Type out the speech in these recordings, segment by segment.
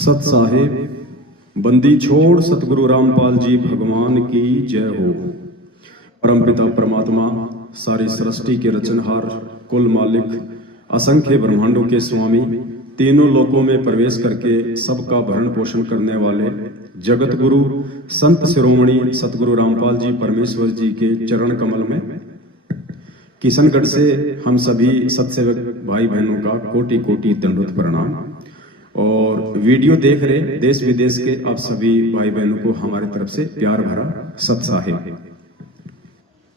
सत साहिब बंदी छोड़ सतगुरु रामपाल जी भगवान की जय हो। परमपिता परमात्मा सारी सृष्टि के रचनहार, कुल मालिक, असंख्य ब्रह्मांडों के स्वामी, तीनों लोकों में प्रवेश करके सबका भरण पोषण करने वाले जगत गुरु संत शिरोमणि सतगुरु रामपाल जी परमेश्वर जी के चरण कमल में किशनगढ़ से हम सभी सत्सेवक भाई बहनों का कोटि कोटि दंडवत प्रणाम। और वीडियो देख रहे देश विदेश के आप सभी भाई बहनों को हमारी तरफ से प्यार भरा सत साहिब।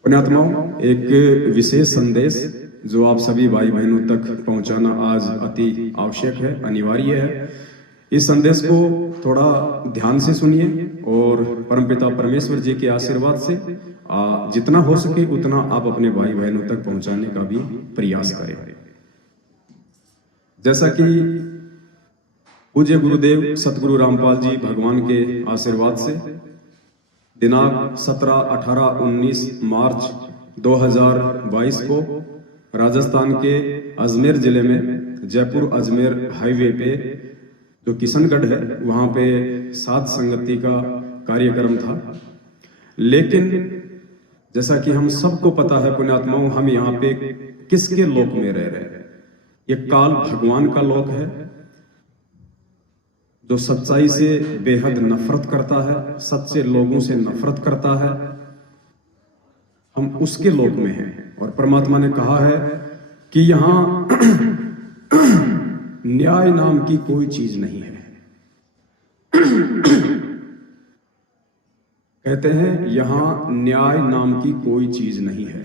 पुण्यात्माओं, एक विशेष संदेश जो आप सभी भाई बहनों तक पहुंचाना आज अति आवश्यक है, अनिवार्य है। इस संदेश को थोड़ा ध्यान से सुनिए और परमपिता परमेश्वर जी के आशीर्वाद से जितना हो सके उतना आप अपने भाई बहनों तक पहुंचाने का भी प्रयास करें। जैसा कि पूज्य गुरुदेव सतगुरु रामपाल जी भगवान के आशीर्वाद से दिनांक 17, 18, 19 मार्च 2022 को राजस्थान के अजमेर जिले में जयपुर अजमेर हाईवे पे जो किशनगढ़ है वहां पे साध संगति का कार्यक्रम था। लेकिन जैसा कि हम सबको पता है पुण्यात्माओं, हम यहाँ पे किसके लोक में रह रहे हैं? ये काल भगवान का लोक है जो सच्चाई से बेहद नफरत करता है, सच्चे लोगों से नफरत करता है। हम उसके लोक में हैं और परमात्मा ने कहा है कि यहां न्याय नाम की कोई चीज नहीं है। कहते हैं यहां न्याय नाम की कोई चीज नहीं है।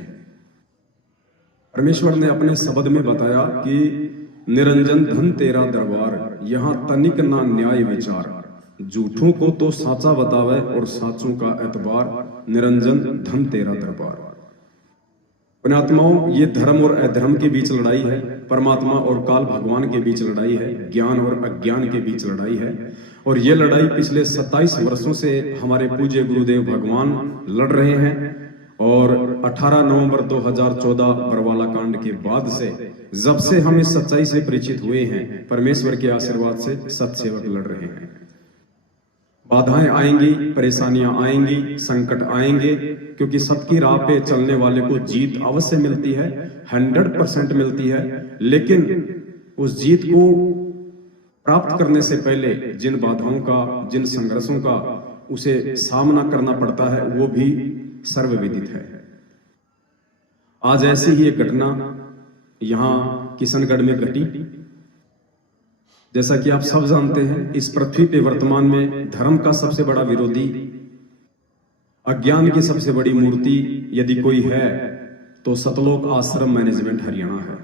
परमेश्वर ने अपने शब्द में बताया कि निरंजन धन तेरा दरबार, यहां तनिक ना न्याय विचार, झूठों को तो साचा बतावे और साचों का एतबार, निरंजन धन तेरा दरबार। पुण्यात्माओं, ये धर्म और अधर्म के बीच लड़ाई है, परमात्मा और काल भगवान के बीच लड़ाई है, ज्ञान और अज्ञान के बीच लड़ाई है। और ये लड़ाई पिछले 27 वर्षों से हमारे पूज्य गुरुदेव भगवान लड़ रहे हैं। और 18 नवंबर 2014 बरवाला कांड के बाद से जब से हम इस सच्चाई से परिचित हुए हैं, परमेश्वर के आशीर्वाद से सत्सेवक लड़ रहे हैं। बाधाएं आएंगी, परेशानियां आएंगी, संकट आएंगे, क्योंकि सत्य की राह पे चलने वाले को जीत अवश्य मिलती है, 100% मिलती है। लेकिन उस जीत को प्राप्त करने से पहले जिन बाधाओं का, जिन संघर्षों का उसे सामना करना पड़ता है वो भी सर्वविदित है। आज ऐसी ही एक घटना यहां किशनगढ़ में घटी। जैसा कि आप सब जानते हैं, इस पृथ्वी पे वर्तमान में धर्म का सबसे बड़ा विरोधी, अज्ञान की सबसे बड़ी मूर्ति यदि कोई है तो सतलोक आश्रम मैनेजमेंट हरियाणा है।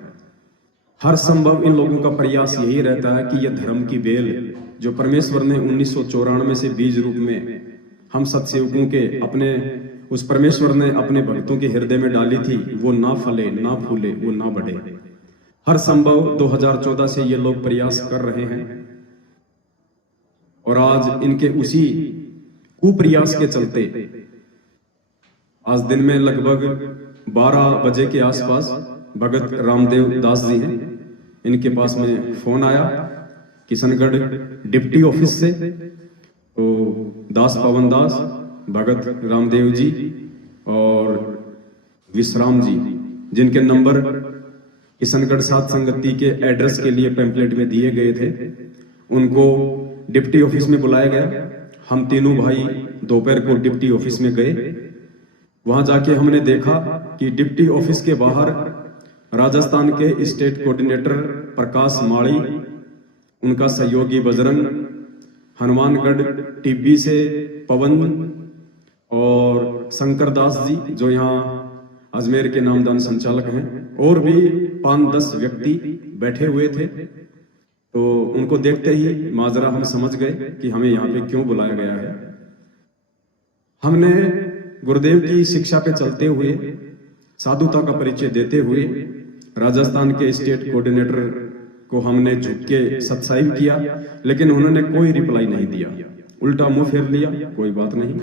हर संभव इन लोगों का प्रयास यही रहता है कि यह धर्म की बेल जो परमेश्वर ने 1994 से बीज रूप में हम सत्सेवकों के अपने उस परमेश्वर ने अपने भक्तों के हृदय में डाली थी, वो ना फले, ना फूले, वो ना बढ़े। हर संभव 2014 से ये लोग प्रयास कर रहे हैं और आज इनके उसी कुप्रयास के चलते आज दिन में लगभग 12 बजे के आसपास भगत रामदेव दास जी हैं, इनके पास में फोन आया किशनगढ़ डिप्टी ऑफिस से। तो दास पवन दास, भगत रामदेव जी और विश्राम जी, जिनके नंबर किशनगढ़ साध संगति के एड्रेस के लिए पैम्पलेट में दिए गए थे, उनको डिप्टी ऑफिस में बुलाया गया। हम तीनों भाई दोपहर को डिप्टी ऑफिस में गए। वहां जाके हमने देखा कि डिप्टी ऑफिस के बाहर राजस्थान के स्टेट कोऑर्डिनेटर प्रकाश माड़ी, उनका सहयोगी बजरंग, हनुमानगढ़ टिब्बी से पवन और शंकर दास जी जो यहाँ अजमेर के नामदान संचालक हैं, और भी 5-10 व्यक्ति बैठे हुए थे। तो उनको देखते ही माजरा हम समझ गए कि हमें यहाँ पे क्यों बुलाया गया है। हमने गुरुदेव की शिक्षा पे चलते हुए, साधुता का परिचय देते हुए राजस्थान के स्टेट कोऑर्डिनेटर को हमने झुक के सत्साहिब किया, लेकिन उन्होंने कोई रिप्लाई नहीं दिया, उल्टा मुंह फेर लिया, कोई बात नहीं।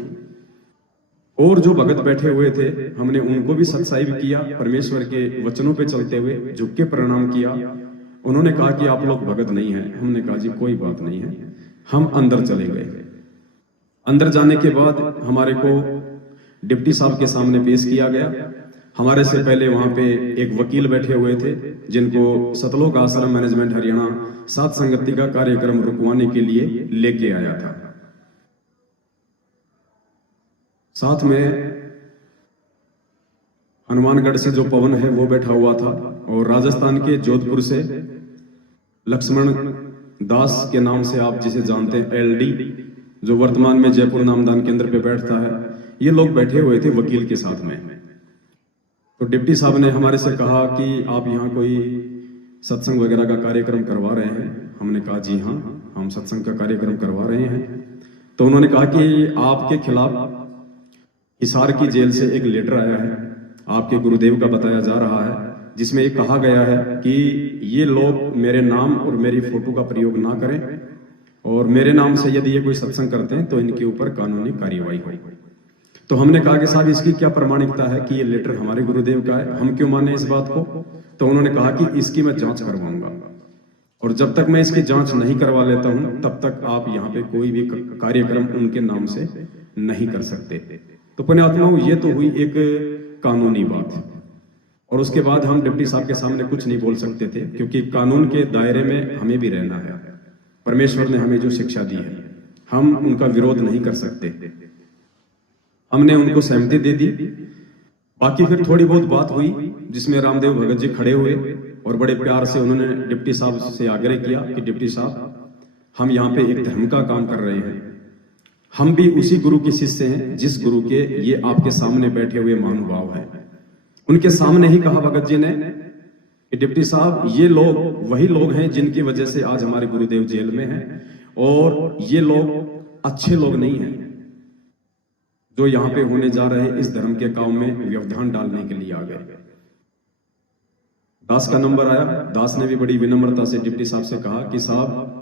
और जो भगत बैठे हुए थे हमने उनको भी सत्साहिब किया, परमेश्वर के वचनों पे चलते हुए झुक के प्रणाम किया। उन्होंने कहा कि आप लोग भगत नहीं हैं। हमने कहा जी कोई बात नहीं है, हम अंदर चले गए। अंदर जाने के बाद हमारे को डिप्टी साहब के सामने पेश किया गया। हमारे से पहले वहां पे एक वकील बैठे हुए थे जिनको सतलोक आश्रम मैनेजमेंट हरियाणा सात संगति का कार्यक्रम रुकवाने के लिए लेके आया था। साथ में हनुमानगढ़ से जो पवन है वो बैठा हुआ था, और राजस्थान के जोधपुर से लक्ष्मण दास के नाम से आप जिसे जानते हैं, एलडी, जो वर्तमान में जयपुर नामदान केंद्र पे बैठता है, ये लोग बैठे हुए थे वकील के साथ में। तो डिप्टी साहब ने हमारे से कहा कि आप यहाँ कोई सत्संग वगैरह का कार्यक्रम करवा रहे हैं। हमने कहा जी हाँ, हम सत्संग का कार्यक्रम करवा रहे हैं। तो उन्होंने कहा कि आपके खिलाफ हिसार की जेल से एक लेटर आया है, आपके गुरुदेव का बताया जा रहा है, जिसमें ये कहा गया है कि ये लोग मेरे नाम और मेरी फोटो का प्रयोग ना करें, और मेरे नाम से यदि ये कोई सत्संग करते हैं तो इनके ऊपर कानूनी कार्यवाही हो। तो हमने कहा कि साहब इसकी क्या प्रमाणिकता है कि ये लेटर हमारे गुरुदेव का है, हम क्यों माने इस बात को। तो उन्होंने कहा कि इसकी मैं जांच करवाऊंगा, और जब तक मैं इसकी जांच नहीं करवा लेता हूं तब तक आप यहाँ पे कोई भी कार्यक्रम उनके नाम से नहीं कर सकते। तो पुण्यात्माओं, ये तो हुई एक कानूनी बात, और उसके बाद हम डिप्टी साहब के सामने कुछ नहीं बोल सकते थे, क्योंकि कानून के दायरे में हमें भी रहना है। परमेश्वर ने हमें जो शिक्षा दी है, हम उनका विरोध नहीं कर सकते। हमने उनको सहमति दे दी। बाकी फिर थोड़ी बहुत बात हुई जिसमें रामदेव भगत जी खड़े हुए और बड़े प्यार से उन्होंने डिप्टी साहब से आग्रह किया कि डिप्टी साहब, हम यहाँ पे एक धर्म का काम कर रहे हैं, हम भी उसी गुरु के शिष्य हैं जिस गुरु के ये आपके सामने बैठे हुए महानुभाव हैं। उनके सामने ही कहा भगत जी ने कि डिप्टी साहब, ये लोग वही लोग हैं जिनकी वजह से आज हमारे गुरुदेव जेल में हैं, और ये लोग अच्छे लोग नहीं हैं जो यहाँ पे होने जा रहे इस धर्म के काम में व्यवधान डालने के लिए आ गए। दास का नंबर आया। दास ने भी बड़ी विनम्रता से डिप्टी साहब से कहा कि साहब,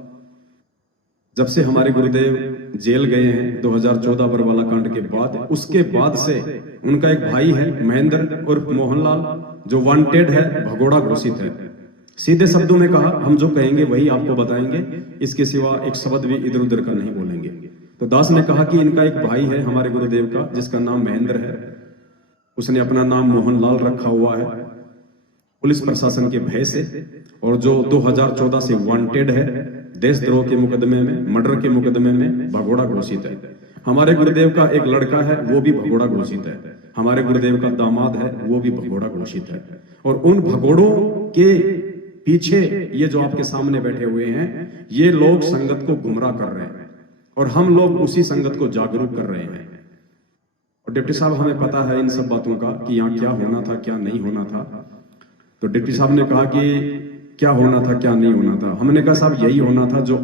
जब से हमारे गुरुदेव जेल गए हैं 2014 बरवाला कांड के बाद, उसके बाद से उनका एक भाई है महेंद्र उर्फ मोहनलाल, जो वांटेड है, भगोड़ा घोषित है। सीधे शब्दों में कहा, हम जो कहेंगे वही आपको बताएंगे, इसके सिवा एक शब्द भी इधर उधर का नहीं बोलेंगे। तो दास ने कहा कि इनका एक भाई है हमारे गुरुदेव का जिसका नाम महेंद्र है, उसने अपना नाम मोहनलाल रखा हुआ है पुलिस प्रशासन के भय से, और जो 2014 से वांटेड है, देशद्रोह के मुकदमे में, मर्डर के मुकदमे में भगोड़ा घोषित है। हमारे गुरुदेव का एक लड़का है, वो भी भगोड़ा घोषित है। हमारे गुरुदेव का दामाद है, वो भी भगोड़ा घोषित है। और उन भगोड़ों के पीछे ये जो आपके सामने बैठे हुए हैं, ये लोग संगत को गुमराह कर रहे हैं, और हम लोग उसी संगत को जागरूक कर रहे हैं। और डिप्टी साहब, हमें पता है इन सब बातों का कि यहाँ क्या होना था, क्या नहीं होना था। तो डिप्टी साहब ने कहा कि क्या होना था, क्या नहीं होना था। हमने कहा साहब, यही होना था जो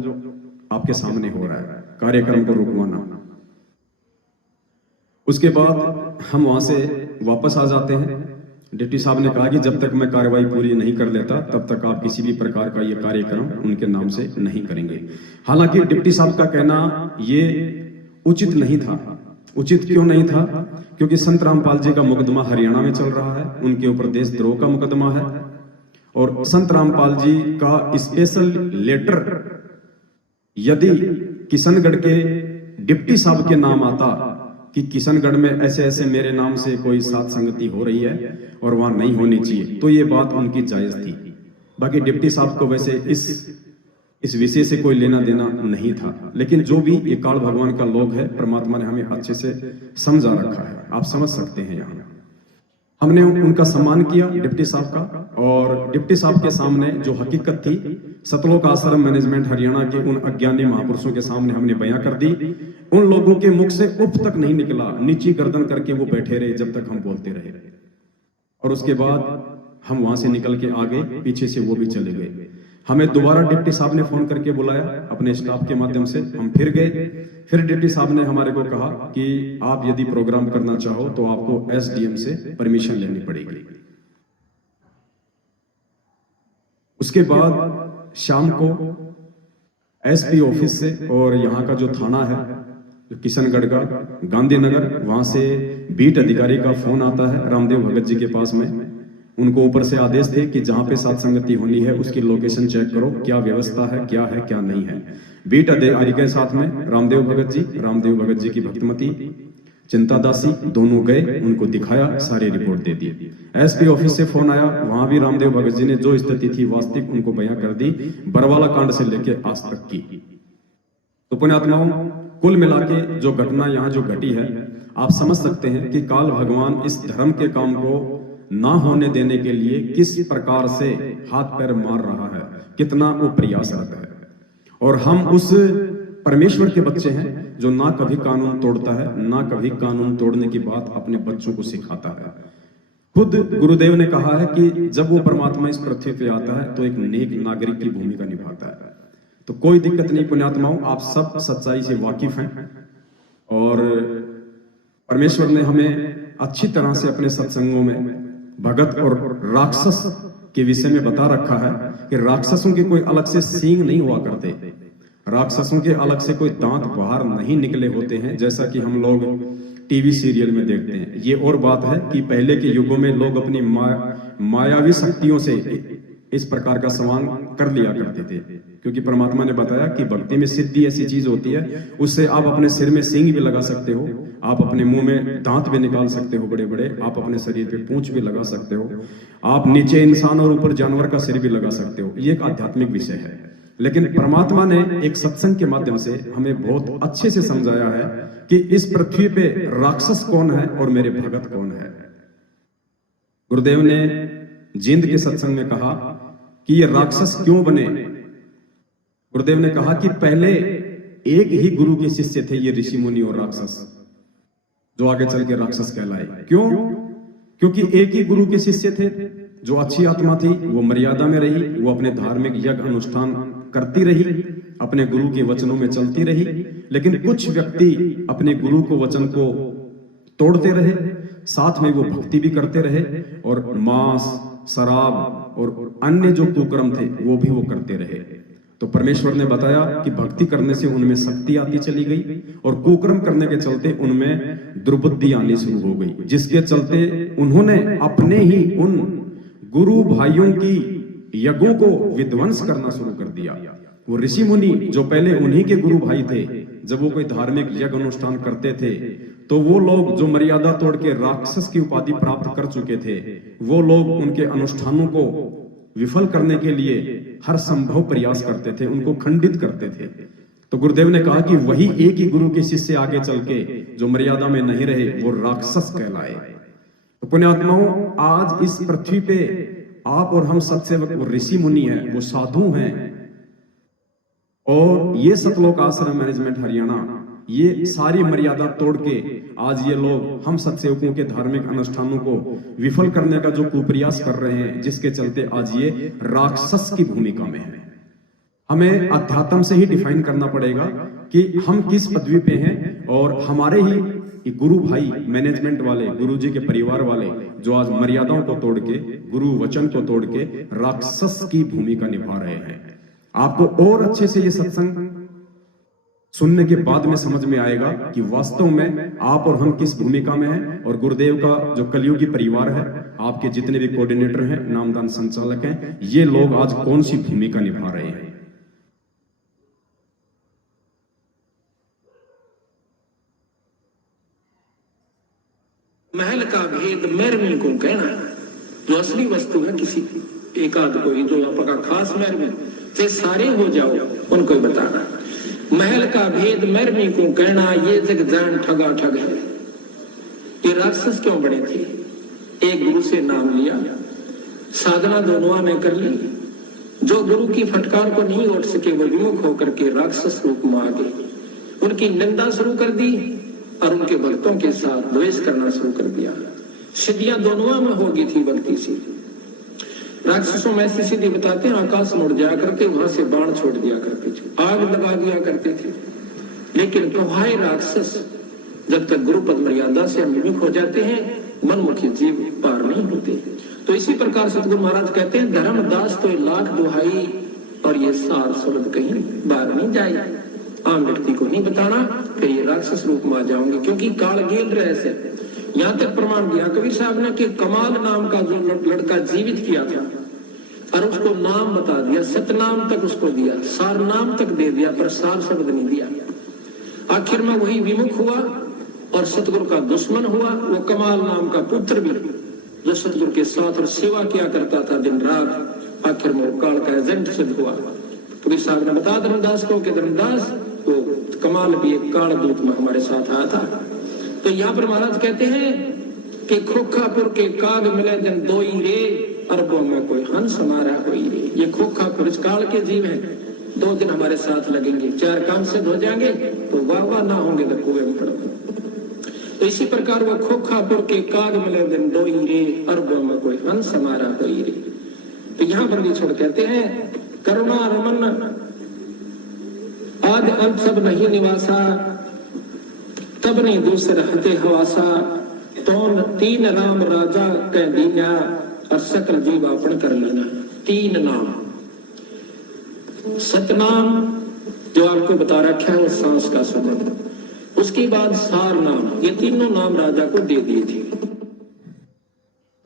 आपके सामने हो रहा है, कार्यक्रम को रुकवाना। उसके बाद हम वहां से वापस आ जाते हैं। डिप्टी साहब ने कहा कि जब तक मैं कार्रवाई पूरी नहीं कर लेता तब तक आप किसी भी प्रकार का ये कार्यक्रम उनके नाम से नहीं करेंगे। हालांकि डिप्टी साहब का कहना ये उचित नहीं था। उचित क्यों नहीं था? क्योंकि संत रामपाल जी का मुकदमा हरियाणा में चल रहा है, उनके ऊपर देशद्रोह का मुकदमा है, और संत रामपाल जी का स्पेशल लेटर यदि किशनगढ़ के डिप्टी साहब के नाम आता कि किशनगढ़ में ऐसे ऐसे मेरे नाम से कोई सात संगति हो रही है और वहां नहीं होनी चाहिए, तो ये बात उनकी जायज थी। बाकी डिप्टी साहब को वैसे इस विषय से कोई लेना देना नहीं था। लेकिन जो भी ये काल भगवान का लोग है, परमात्मा ने हमें अच्छे से समझा रखा है, आप समझ सकते हैं। यहाँ हमने उनका सम्मान किया डिप्टी साहब का, और डिप्टी साहब के सामने जो हकीकत थी सतलोक आश्रम मैनेजमेंट हरियाणा के उन अज्ञानी महापुरुषों के सामने हमने बयां कर दी। उन लोगों के मुख से उफ तक नहीं निकला, नीची गर्दन करके वो बैठे रहे जब तक हम बोलते रहे। और उसके बाद हम वहां से निकल के आगे, पीछे से वो भी चले गए। हमें दोबारा डिप्टी साहब ने फोन करके बुलाया अपने स्टाफ के माध्यम से, हम फिर गए। फिर डिप्टी साहब ने हमारे को कहा कि आप यदि प्रोग्राम करना चाहो तो आपको एसडीएम से परमिशन लेनी पड़ेगी। उसके बाद शाम को एसपी ऑफिस से और यहाँ का जो थाना है जो किशनगढ़ का गांधीनगर, वहां से बीट अधिकारी का फोन आता है रामदेव भगत जी के पास में, उनको ऊपर से आदेश थे कि जहां पे सत्संगति होनी है उसकी लोकेशन चेक करो, क्या व्यवस्था है क्या नहीं है। बीट अधिकारी के साथ में रामदेव भगत जी की भक्तिमती चिंता दासी दोनों गए, उनको दिखाया, सारी रिपोर्ट दे दी। एसपी ऑफिस से फोन आया, वहां भी रामदेव भगत जी ने जो स्थिति थी वास्तविक उनको बयां कर दी, बरवाला कांड से लेके आज तक की। तो पुण्यात्माओं, कुल मिला के जो घटना यहाँ जो घटी है, आप समझ सकते हैं कि काल भगवान इस धर्म के काम को ना होने देने के लिए किस प्रकार से हाथ पैर मार रहा है, कितना वो प्रयासरत है। और हम उस परमेश्वर के बच्चे हैं जो ना कभी कानून तोड़ता है, ना कभी कानून तोड़ने की बात अपने बच्चों को सिखाता है। खुद गुरुदेव ने कहा है कि जब वो परमात्मा इस पृथ्वी पे आता है तो एक नेक नागरिक की भूमिका निभाता है। तो कोई दिक्कत नहीं पुण्यात्माओं, आप सब सच्चाई से वाकिफ हैं और परमेश्वर ने हमें अच्छी तरह से अपने सत्संगों में भगत और राक्षस के विषय में बता रखा है कि राक्षसों के कोई अलग से सींग नहीं हुआ करते, राक्षसों के अलग से कोई दांत बाहर नहीं निकले होते हैं, जैसा कि हम लोग टीवी सीरियल में देखते हैं। ये और बात है कि पहले के युगों में लोग अपनी मायावी शक्तियों से इस प्रकार का सवांग कर लिया करते थे, क्योंकि परमात्मा ने बताया कि भक्ति में सिद्धि ऐसी चीज होती है, उससे आप अपने सिर में सींग भी लगा सकते हो, आप अपने मुंह में दांत भी निकाल सकते हो बड़े बड़े, आप अपने शरीर पे पूंछ भी लगा सकते हो, आप नीचे इंसान और ऊपर जानवर का सिर भी लगा सकते हो। ये एक आध्यात्मिक विषय है, लेकिन परमात्मा ने एक सत्संग के माध्यम से हमें बहुत अच्छे से समझाया है कि इस पृथ्वी पे राक्षस कौन है और मेरे भगत कौन है। गुरुदेव ने जिंद के सत्संग में कहा कि ये राक्षस क्यों बने। गुरुदेव ने कहा कि पहले एक ही गुरु के शिष्य थे ये ऋषि मुनि और राक्षस, जो आगे चल के राक्षस कहलाए। क्यों? क्योंकि एक ही गुरु के शिष्य थे, जो अच्छी आत्मा थी वो मर्यादा में रही, वो अपने धार्मिक यज्ञ अनुष्ठान करती रही, अपने गुरु के वचनों में चलती रही। लेकिन कुछ व्यक्ति अपने गुरु को वचन को तोड़ते रहे, साथ में वो भक्ति भी करते रहे और मांस शराब और अन्य जो कुकर्म थे वो भी वो करते रहे। तो परमेश्वर ने बताया कि भक्ति करने से उनमें शक्ति आती चली गई और कुकर्म करने के चलते उनमें दुर्बुद्धि आनी शुरू हो गई, जिसके चलते उन्होंने अपने ही उन गुरु भाइयों की यज्ञों को विध्वंस करना शुरू कर दिया। वो ऋषि मुनि जो पहले उन्हीं के गुरु भाई थे, जब वो कोई धार्मिक यज्ञ अनुष्ठान करते थे तो वो लोग जो मर्यादा तोड़ के राक्षस की उपाधि प्राप्त कर चुके थे, वो लोग उनके अनुष्ठानों को विफल करने के लिए हर संभव प्रयास करते थे, उनको खंडित करते थे। तो गुरुदेव ने कहा कि वही एक ही गुरु के शिष्य आगे चल के जो मर्यादा में नहीं रहे वो राक्षस कहलाए। तो पुण्यात्माओं, आज इस पृथ्वी पे आप और हम सत्सेवक वो ऋषि मुनि हैं, वो साधु हैं, और ये सतलोक आश्रम मैनेजमेंट हरियाणा ये सारी मर्यादा तोड़ के आज ये लोग हम सत्सेवकों के धार्मिक अनुष्ठानों को विफल करने का जो कुप्रयास कर रहे हैं, जिसके चलते आज ये राक्षस की भूमिका में है। हमें अध्यात्म से ही डिफाइन करना पड़ेगा कि हम किस पदवी पे हैं, और हमारे ही गुरु भाई मैनेजमेंट वाले, गुरु जी के परिवार वाले जो आज मर्यादाओं को तोड़ के, गुरु वचन को तोड़ के राक्षस की भूमिका निभा रहे हैं। आपको और अच्छे से ये सत्संग सुनने के बाद में समझ में आएगा कि वास्तव में आप और हम किस भूमिका में हैं, और गुरुदेव का जो कलयुगी परिवार है, आपके जितने भी कोऑर्डिनेटर हैं, नामदान संचालक हैं, ये लोग आज कौन सी भूमिका निभा रहे हैं। महल का भेद मैरवी को कहना, जो असली वस्तु है किसी एक आध कोई जो आपका खास मैरवी से सारे हो जाओ उनको बताना। महल का भेद मैरवी को कहना, ये जग जान ठगा ठग है। ये राक्षस क्यों बने थे? एक गुरु से नाम लिया, साधना दोनों ने कर ली, जो गुरु की फटकार को नहीं उठ सके वो विमुख होकर के राक्षस रूप में आ गए, उनकी निंदा शुरू कर दी और उनके भक्तों के साथ द्वेष करना शुरू कर दिया। सिद्धियां दोनों में होगी थी भक्ति से। राक्षसों में ऐसी सिद्धि बताते हैं, आकाश मुड़ जाया करते, वहां से बाण छोड़ दिया करते थे, आग लगा दिया करते थे। लेकिन तो हाय राक्षस, जब तक गुरु पद मर्यादा से हम विमुख हो जाते हैं, मनमुखी जीव पार नहीं होते। तो इसी प्रकार सतगुरु महाराज कहते हैं, धर्मदास तो लाख दुहाई और ये सार शब्द कहीं बाहर नहीं जाए। आम व्यक्ति को नहीं बताना, फिर ये राक्षस रूप में आ जाओगे, क्योंकि काल गेल रहे से यहां तक प्रमाण दिया कबीर साहब ने कि कमाल नाम का जो लड़का जीवित किया था और उसको नाम बता दिया, सतनाम तक उसको दिया, सार नाम तक दे दिया, पर सार शब्द नहीं दिया। आखिर में वही विमुख हुआ और सतगुरु का दुश्मन हुआ। वो कमाल नाम का पुत्र भी जो सतगुरु के साथ और सेवा किया करता था दिन रात, आखिर में वो काल का एजेंट सिद्ध हुआ। कबीर साहब ने बता धर्मदास को कि धर्मदास वो कमाल भी एक काल दूत में हमारे साथ आया था। तो यहाँ पर महाराज कहते हैं कि खोखापुर के काग मिले दिन दो रे, अरबों में कोई हंस हमारा कोई रे। ये खोखापुर इस काल के जीव हैं, 2 दिन हमारे साथ लगेंगे, 4 काम सिद्ध हो जाएंगे तो वाह वाह, ना होंगे तो कुएं में पड़ोगे। तो इसी प्रकार वो खोखापुर के काग मिले दिन दो रे, अरबों में कोई हंस हमारा कोई रे। तो यहाँ बंदी छोड़ कहते हैं करुणा रमन आदि अंत सब नहीं निवासा, तब नहीं दूसरे हते हवासा, तो 3 राम राजा कह दीना और सकल जीवापन कर लेना। 3 नाम, सतनाम जो आपको बता रखा है वो सांस का शब्द, उसके बाद सार नाम, ये तीनों नाम राजा को दे दिए थे।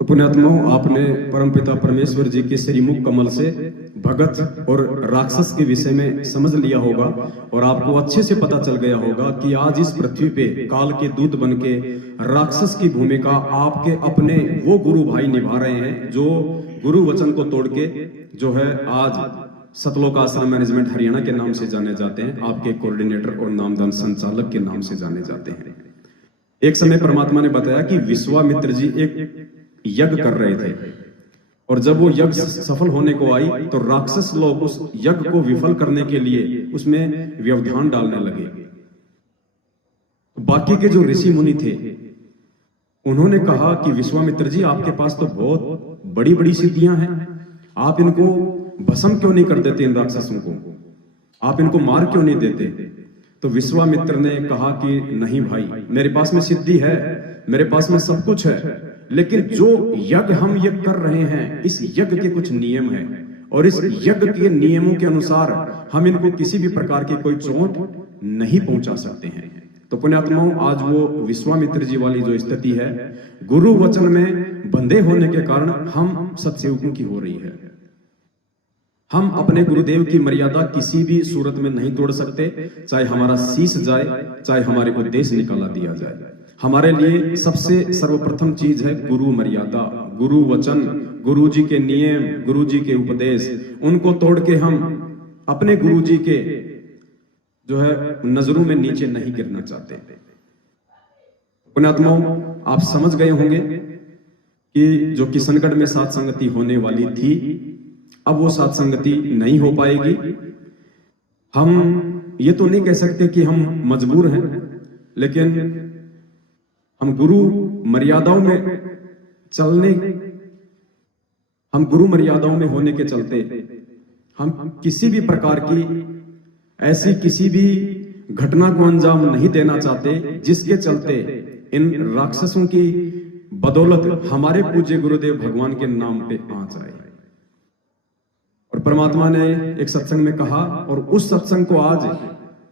तो पुण्यात्माओं, आपने परमपिता परमेश्वर जी के श्रीमुख कमल से भगत और राक्षस के विषय में समझ लिया होगा और आपको अच्छे से पता चल गया होगा कि आज इस पृथ्वी पे काल के दूत बनके राक्षस की भूमिका आपके अपने वो गुरु भाई निभा रहे हैं जो गुरु वचन को तोड़ के जो है आज सतलोक आश्रम मैनेजमेंट हरियाणा के नाम से जाने जाते हैं, आपके कोऑर्डिनेटर और नामदान संचालक के नाम से जाने जाते हैं। एक समय परमात्मा ने बताया कि विश्वामित्र जी एक यज्ञ कर रहे थे और जब वो यज्ञ सफल होने को आई तो राक्षस लोग उस यज्ञ को विफल करने के लिए उसमें व्यवधान डालने लगे। बाकी के जो ऋषि मुनि थे उन्होंने कहा कि विश्वामित्र जी, आपके पास तो बहुत बड़ी बड़ी सिद्धियां हैं, आप इनको भस्म क्यों नहीं कर देते, इन राक्षसों को आप इनको मार क्यों नहीं देते। तो विश्वामित्र ने कहा कि नहीं भाई, मेरे पास में सिद्धि है, मेरे पास में सब कुछ है, लेकिन जो यज्ञ हम ये कर रहे हैं इस यज्ञ के कुछ नियम हैं और इस यज्ञ के नियमों के अनुसार हम इनको किसी भी प्रकार की कोई चोट नहीं पहुंचा सकते हैं। तो पुण्यात्माओं, आज वो विश्वामित्र जी वाली जो स्थिति है गुरु वचन में बंधे होने के कारण हम सत्सेवकों की हो रही है। हम अपने गुरुदेव की मर्यादा किसी भी सूरत में नहीं तोड़ सकते, चाहे हमारा शीश जाए, चाहे हमारे को देश निकाला दिया जाए। हमारे लिए सबसे सर्वप्रथम चीज है गुरु मर्यादा, गुरु वचन, गुरु जी के नियम, गुरु जी के उपदेश। उनको तोड़ के हम अपने गुरु जी के जो है नजरों में नीचे नहीं गिरना चाहते। पुण्यात्माओं, आप समझ गए होंगे कि जो किशनगढ़ में सात संगति होने वाली थी, अब वो सात संगति नहीं हो पाएगी। हम ये तो नहीं कह सकते कि हम मजबूर हैं, लेकिन हम गुरु मर्यादाओं में चलने, हम गुरु मर्यादाओं में होने के चलते हम किसी भी प्रकार की ऐसी किसी भी घटना को अंजाम नहीं देना चाहते जिसके चलते इन राक्षसों की बदौलत हमारे पूज्य गुरुदेव भगवान के नाम पे आ जाए। और परमात्मा ने एक सत्संग में कहा, और उस सत्संग को आज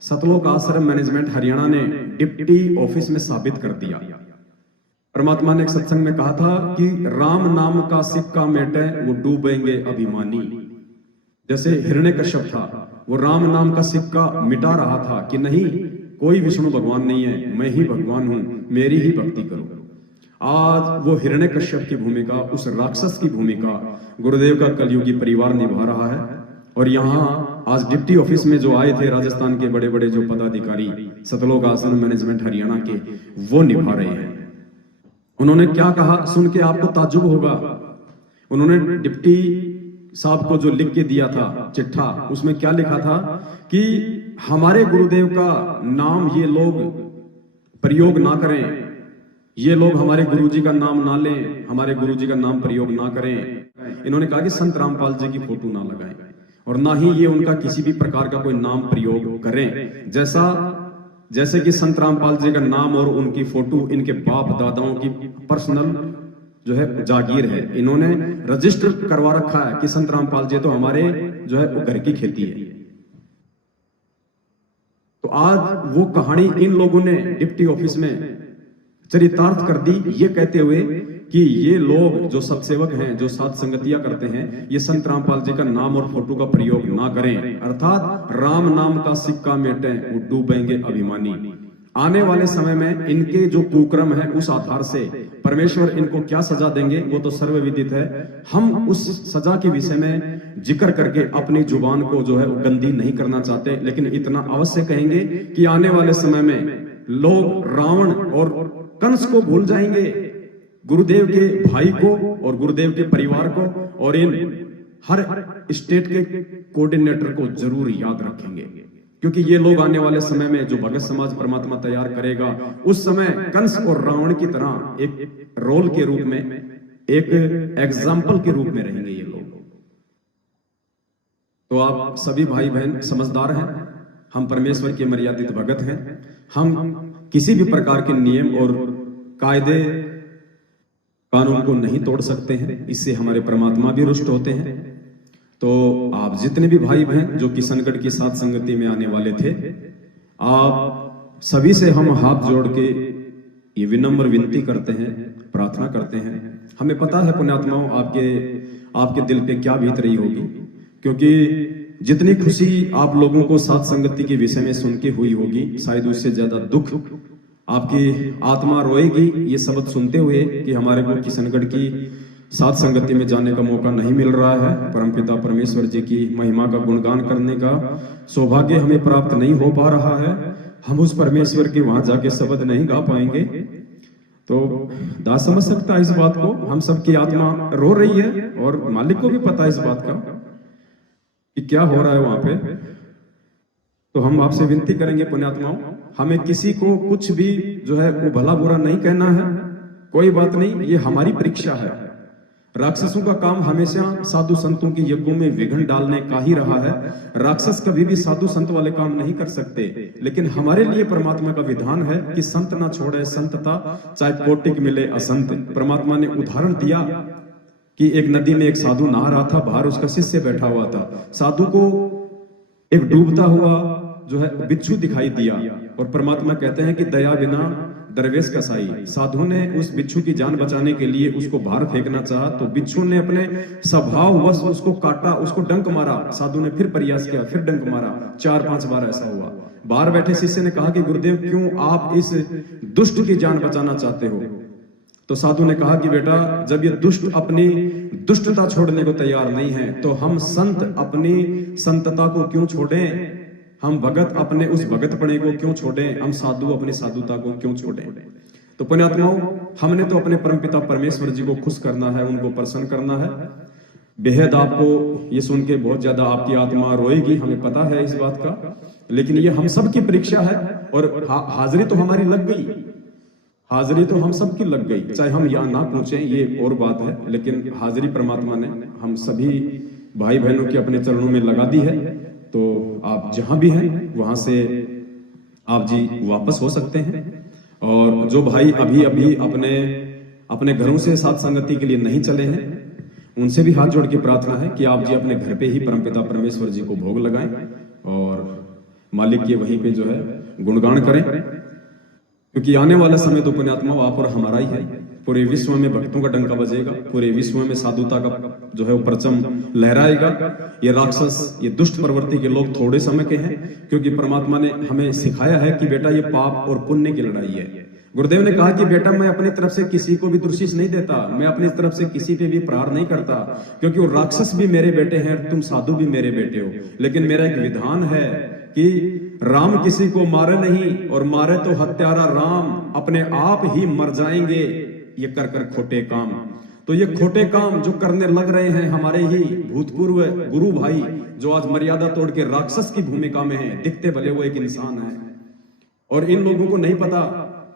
सतलोक आश्रम मैनेजमेंट हरियाणा ने डिप्टी ऑफिस में साबित कर दिया। परमात्मा ने एक सत्संग में कहा था कि राम नाम का सिक्का मेटे वो डूबेंगे अभिमानी। जैसे हिरण्यकश्यप था, वो राम नाम का सिक्का मिटा रहा था कि नहीं, कोई विष्णु भगवान नहीं है, मैं ही भगवान हूं, मेरी ही भक्ति करो। आज वो हिरण्यकश्यप की भूमिका, उस राक्षस की भूमिका गुरुदेव का कलयुगी परिवार निभा रहा है। और यहाँ आज डिप्टी ऑफिस में जो आए थे राजस्थान के बड़े बड़े जो पदाधिकारी सतलोक आश्रम मैनेजमेंट हरियाणा के, वो निभा रहे हैं। उन्होंने क्या कहा सुन के आपको ताज्जुब होगा। उन्होंने डिप्टी साहब को जो लिख के दिया था चिट्ठा, उसमें क्या लिखा था कि हमारे गुरुदेव का नाम ये लोग प्रयोग ना करें, ये लोग हमारे गुरुजी का नाम ना लें, हमारे गुरुजी का नाम प्रयोग ना करें। इन्होंने कहा कि संत रामपाल जी की फोटो ना लगाएं और ना ही ये उनका किसी भी प्रकार का कोई नाम प्रयोग करें। जैसे कि संत रामपाल जी का नाम और उनकी फोटो इनके बाप दादाओं की पर्सनल जो है जागीर है, इन्होंने रजिस्टर करवा रखा है कि संत रामपाल जी तो हमारे जो है वो घर की खेती है। तो आज वो कहानी इन लोगों ने डिप्टी ऑफिस में चरितार्थ कर दी, ये कहते हुए कि ये लोग जो सत्सेवक हैं, जो सात संगतियां करते हैं, ये संत रामपाल जी का नाम और फोटो का प्रयोग ना करें, अर्थात राम नाम का सिक्का मेटें, वो डूबेंगे अभिमानी। आने वाले समय में इनके जो कुक्रम है, उस आधार से परमेश्वर इनको क्या सजा देंगे वो तो सर्वविदित है। हम उस सजा के विषय में जिक्र करके अपनी जुबान को जो है वो गंदी नहीं करना चाहते, लेकिन इतना अवश्य कहेंगे कि आने वाले समय में लोग रावण और कंस को भूल जाएंगे, गुरुदेव के भाई को और गुरुदेव के परिवार को, और इन हर स्टेट के कोऑर्डिनेटर को जरूर याद रखेंगे, क्योंकि ये लोग आने वाले समय में जो भगत समाज परमात्मा तैयार करेगा, उस समय कंस और रावण की तरह एक रोल के रूप में, एक एग्जाम्पल के रूप में रहेंगे ये लोग। तो आप सभी भाई बहन समझदार हैं, हम परमेश्वर के मर्यादित भगत हैं, हम किसी भी प्रकार के नियम और कायदे कानून को नहीं तोड़ सकते हैं, इससे हमारे परमात्मा भी रुष्ट होते हैं। तो आप जितने भी भाई बहन जो किशनगढ़ की सात संगति में आने वाले थे, आप सभी से हम हाथ जोड़ के ये विनम्र विनती करते हैं, प्रार्थना करते हैं। हमें पता है पुण्यात्माओं आपके दिल पे क्या बीत रही होगी, क्योंकि जितनी खुशी आप लोगों को सात संगति के विषय में सुन के हुई होगी, शायद उससे ज्यादा दुख आपकी आत्मा रोएगी ये शब्द सुनते हुए कि हमारे को किशनगढ़ की सात संगति में जाने का मौका नहीं मिल रहा है। परमपिता परमेश्वर जी की महिमा का गुणगान करने का सौभाग्य हमें प्राप्त नहीं हो पा रहा है। हम उस परमेश्वर के वहां जाके शब्द नहीं गा पाएंगे। तो दास समझ सकता है इस बात को, हम सबकी आत्मा रो रही है और मालिक को भी पता है इस बात का कि क्या हो रहा है वहां पे। तो हम आपसे विनती करेंगे पुण्यात्माओं, हमें किसी को कुछ भी जो है वो भला बुरा नहीं कहना है, कोई बात नहीं, ये हमारी परीक्षा है। राक्षसों का काम हमेशा साधु संतों के यज्ञों में विघ्न डालने का ही रहा है। राक्षस कभी भी साधु संत वाले काम नहीं कर सकते, लेकिन हमारे लिए परमात्मा का विधान है कि संत ना छोड़े संतता, चाहे कोटिक मिले असंत। परमात्मा ने उदाहरण दिया कि एक नदी में एक साधु नहा रहा था, बाहर उसका शिष्य बैठा हुआ था। साधु को एक डूबता हुआ जो है बिच्छू दिखाई दिया, और परमात्मा कहते हैं कि दया बिना दरवेश कसाई। साधु ने उस बिच्छू की जान बचाने के लिए उसको बाहर फेंकना चाहा, तो बिच्छू ने अपने स्वभाववश उसको काटा, उसको डंक मारा। साधु ने फिर प्रयास किया, फिर डंक मारा, 4-5 बार ऐसा हुआ। बाहर बैठे शिष्य ने कहा कि गुरुदेव क्यों आप इस दुष्ट की जान बचाना चाहते हो? तो साधु ने कहा कि बेटा, जब ये दुष्ट अपनी दुष्टता छोड़ने को तैयार नहीं है, तो हम संत अपनी संतता को क्यों छोड़ें? हम भगत अपने उस भगतपणे को क्यों छोड़ें? हम साधु अपनी साधुता को क्यों छोड़ें? तो पुण्यात्माओं, हमने तो अपने परमपिता परमेश्वर जी को खुश करना है, उनको प्रसन्न करना है। बेहद आपको ये सुन के बहुत ज्यादा आपकी आत्मा रोएगी, हमें पता है इस बात का, लेकिन ये हम सबकी परीक्षा है। और हाजिरी तो हमारी लग गई, हाजिरी तो हम सबकी लग गई, चाहे हम यहाँ ना पहुंचे ये और बात है, लेकिन हाजिरी परमात्मा ने हम सभी भाई बहनों के अपने चरणों में लगा दी है। तो आप जहां भी हैं वहां से आप जी वापस हो सकते हैं। और जो भाई अभी अभी अपने घरों से साथ संगति के लिए नहीं चले हैं, उनसे भी हाथ जोड़ के प्रार्थना है कि आप जी अपने घर पे ही परमपिता परमेश्वर जी को भोग लगाएं और मालिक के वहीं पे जो है गुणगान करें, क्योंकि आने वाला समय तो पुण्यात्माओं आप और हमारा ही है। पूरे विश्व में भक्तों का डंका बजेगा, पूरे विश्व में साधुता का जो है वो परचम लहराएगा। ये राक्षस, ये दुष्ट प्रवृत्ति के लोग थोड़े समय के हैं, क्योंकि परमात्मा ने हमें सिखाया है कि बेटा ये पाप और पुण्य की लड़ाई है। गुरुदेव ने कहा कि बेटा मैं अपनी तरफ से किसी को भी दुर्शिष नहीं देता, मैं अपनी तरफ से किसी पे भी प्रहार नहीं करता, क्योंकि वो राक्षस भी मेरे बेटे हैं, तुम साधु भी मेरे बेटे हो। लेकिन मेरा एक विधान है कि राम किसी को मारे नहीं, और मारे तो हत्यारा राम, अपने आप ही मर जाएंगे ये कर कर खोटे काम। तो ये खोटे काम जो करने लग रहे हैं हमारे ही भूतपूर्व गुरु भाई, जो आज मर्यादा तोड़ के राक्षस की भूमिका में है, दिखते भले वो एक इंसान है। और इन लोगों को नहीं पता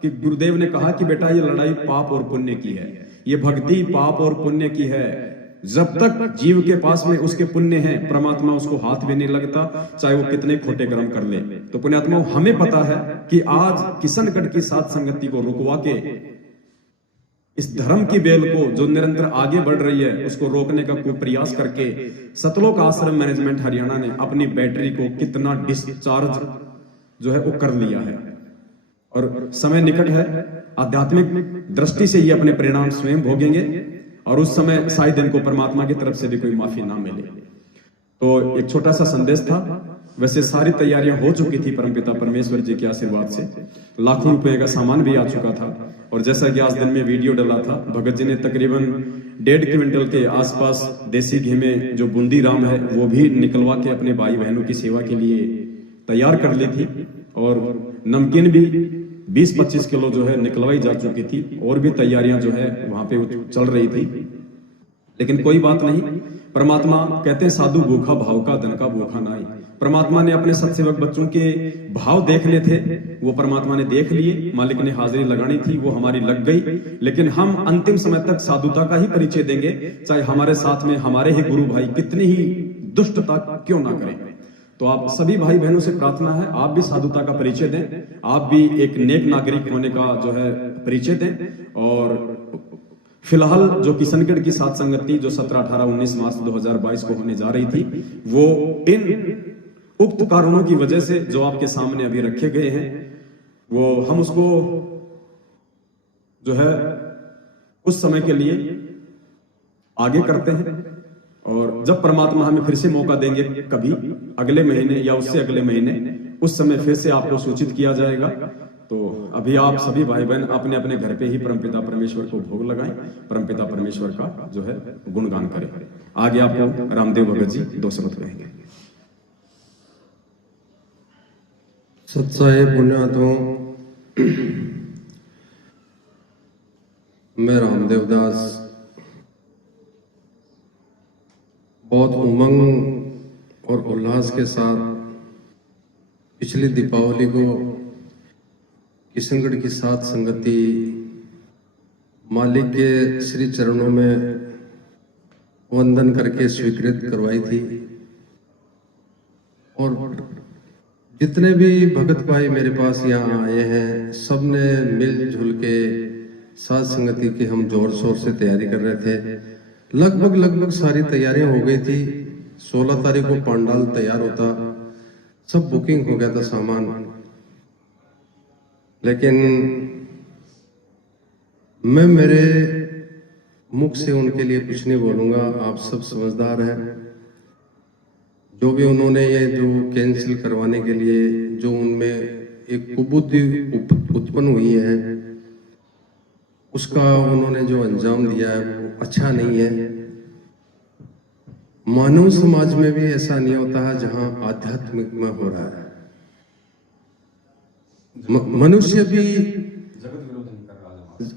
कि गुरुदेव ने कहा कि बेटा ये लड़ाई पाप और पुण्य की है, ये भक्ति पाप और पुण्य की है। जब तक जीव के पास में उसके पुण्य हैं, परमात्मा उसको हाथ भी नहीं लगता, चाहे वो कितने खोटे कर्म कर ले। तो पुण्यात्माओं, हमें पता है कि आज किशनगढ़ की सात संगति को रुकवा के इस धर्म की बेल को जो निरंतर आगे बढ़ रही है उसको रोकने का कोई प्रयास करके सतलोक आश्रम मैनेजमेंट हरियाणा ने अपनी बैटरी को कितना डिस्चार्ज जो है वो कर लिया है। और समय निकट है आध्यात्मिक दृष्टि से ये अपने परिणाम स्वयं भोगेंगे और उस समय शायद इनको परमात्मा की तरफ से भी कोई माफी ना मिले। तो एक छोटा सा संदेश था। वैसे सारी तैयारियां हो चुकी थी परमपिता परमेश्वर जी के आशीर्वाद से, लाखों रुपए का सामान भी आ चुका था। और जैसा कि आज दिन में वीडियो डला था, भगत जी ने तकरीबन 1.5 क्विंटल के आसपास देसी घी में जो बूंदी राम है वो भी निकलवा के अपने भाई बहनों की सेवा के लिए तैयार कर ली थी। और नमकीन भी 20-25 किलो जो है निकलवाई जा चुकी थी और भी तैयारियां जो है वहां पे चल रही थी। लेकिन कोई बात नहीं, परमात्मा कहते हैं साधु भूखा भाव का धन का भूखा नहीं। परमात्मा ने अपने सत्सेवक बच्चों के भाव देखने थे, वो परमात्मा ने देख लिए। मालिक ने हाजिरी लगानी थी, वो हमारी लग गई। लेकिन हम अंतिम समय तक साधुता का ही परिचय देंगे, चाहे हमारे साथ में हमारे ही गुरु भाई कितनी ही दुष्टता क्यों ना करें। तो आप सभी भाई बहनों से प्रार्थना है, आप भी साधुता का परिचय दें, आप भी एक नेक नागरिक होने का जो है परिचय दें। और फिलहाल जो किशनगढ़ की सात संगति जो 17, 18, 19 मार्च 2022 को होने जा रही थी, वो इन उक्त कारणों की वजह से जो आपके सामने अभी रखे गए हैं, वो हम उसको जो है उस समय के लिए आगे करते हैं। और जब परमात्मा हमें फिर से मौका देंगे, कभी अगले महीने या उससे अगले महीने, उस समय फिर से आपको सूचित किया जाएगा। तो अभी आप सभी भाई बहन अपने अपने घर पे ही परमपिता परमेश्वर को भोग लगाएं, परमपिता परमेश्वर का जो है गुणगान करें। आगे आपको रामदेव भगत जी 2 शब्द कहेंगे। सत्साहे पुण्यात्माओं, मैं रामदेव दास बहुत उमंग और उल्लास के साथ पिछली दीपावली को किशनगढ़ की सात संगति मालिक के श्री चरणों में वंदन करके स्वीकृत करवाई थी। और जितने भी भगत भाई मेरे पास यहाँ आए हैं, सबने मिलजुल के सात संगति की हम जोर शोर से तैयारी कर रहे थे। लगभग सारी तैयारियां हो गई थी। 16 तारीख को पंडाल तैयार होता, सब बुकिंग हो गया था सामान। लेकिन मैं मेरे मुख से उनके लिए कुछ नहीं बोलूंगा, आप सब समझदार हैं। जो भी उन्होंने ये जो कैंसिल करवाने के लिए जो उनमें एक कुबुद्धि उत्पन्न हुई है, उसका उन्होंने जो अंजाम दिया है वो अच्छा नहीं है। मानव समाज में भी ऐसा नहीं होता है जहां आध्यात्मिक में हो रहा है। मनुष्य भी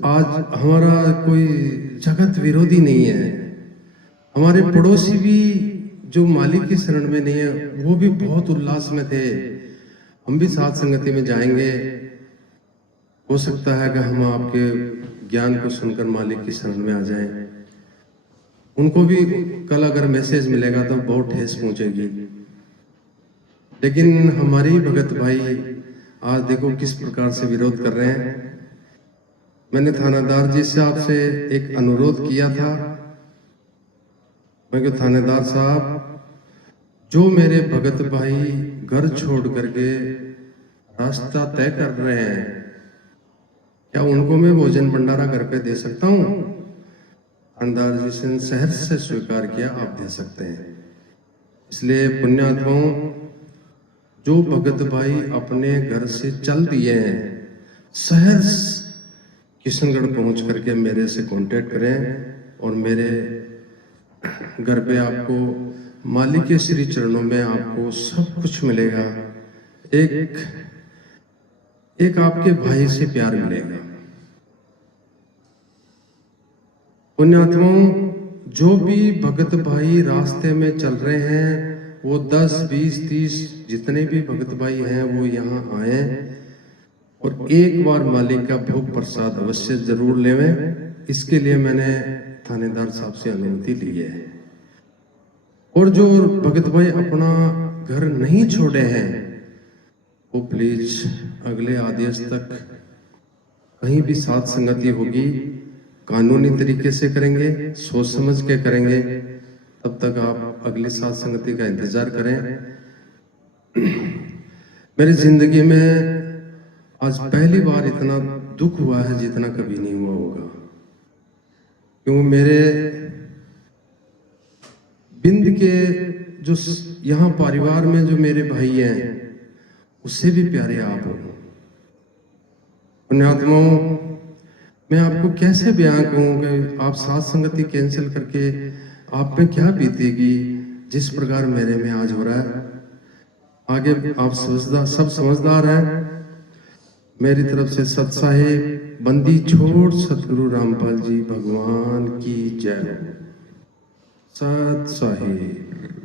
आज हमारा कोई जगत विरोधी नहीं है। हमारे पड़ोसी भी जो मालिक की शरण में नहीं है, वो भी बहुत उल्लास में थे। हम भी साथ संगति में जाएंगे, हो सकता है कि हम आपके ज्ञान को सुनकर मालिक की शरण में आ जाएं। उनको भी कल अगर मैसेज मिलेगा तो बहुत ठेस पहुंचेगी। लेकिन हमारे भगत भाई आज देखो किस प्रकार से विरोध कर रहे हैं। मैंने थानेदार जी से आपसे एक अनुरोध किया था, मैं कहा थानेदार साहब, जो मेरे भगत भाई घर छोड़ करके रास्ता तय कर रहे हैं, क्या उनको मैं भोजन भंडारा घर पे दे सकता हूँ? थानेदार जी से सहर्ष से स्वीकार किया, आप दे सकते हैं। इसलिए पुण्यात्माओं, जो भगत भाई अपने घर से चल दिए हैं, सहर्ष किशनगढ़ पहुंच करके मेरे से कांटेक्ट करें और मेरे घर पे आपको मालिक के श्री चरणों में आपको सब कुछ मिलेगा। एक आपके भाई से प्यार मिलेगा। पुण्यात्माओं, जो भी भगत भाई रास्ते में चल रहे हैं, वो 10, 20, 30 जितने भी भगत भाई हैं वो यहाँ आए और एक बार मालिक का भोग प्रसाद अवश्य जरूर लेवें। इसके लिए मैंने थानेदार साहब से अनुमति ली है। और जो भगत भाई अपना घर नहीं छोड़े हैं, वो प्लीज अगले आदेश तक कहीं भी साथ संगति होगी, कानूनी तरीके से करेंगे, सोच समझ के करेंगे। तब तक आप अगली साथ संगति का इंतजार करें। मेरी जिंदगी में आज पहली बार इतना दुख हुआ है जितना कभी नहीं हुआ होगा, क्यों मेरे बिंद के जो यहाँ परिवार में जो मेरे भाई हैं उससे भी प्यारे आप हो। पुण्यात्माओं, मैं आपको कैसे बयां कहूं कि आप साथ संगति कैंसिल करके आप में क्या बीतेगी जिस प्रकार मेरे में आज हो रहा है। आगे आप सब समझदार हैं। मेरी तरफ से सत साहिब बंदी छोड़ सतगुरु रामपाल जी भगवान की जय। सत साहिब।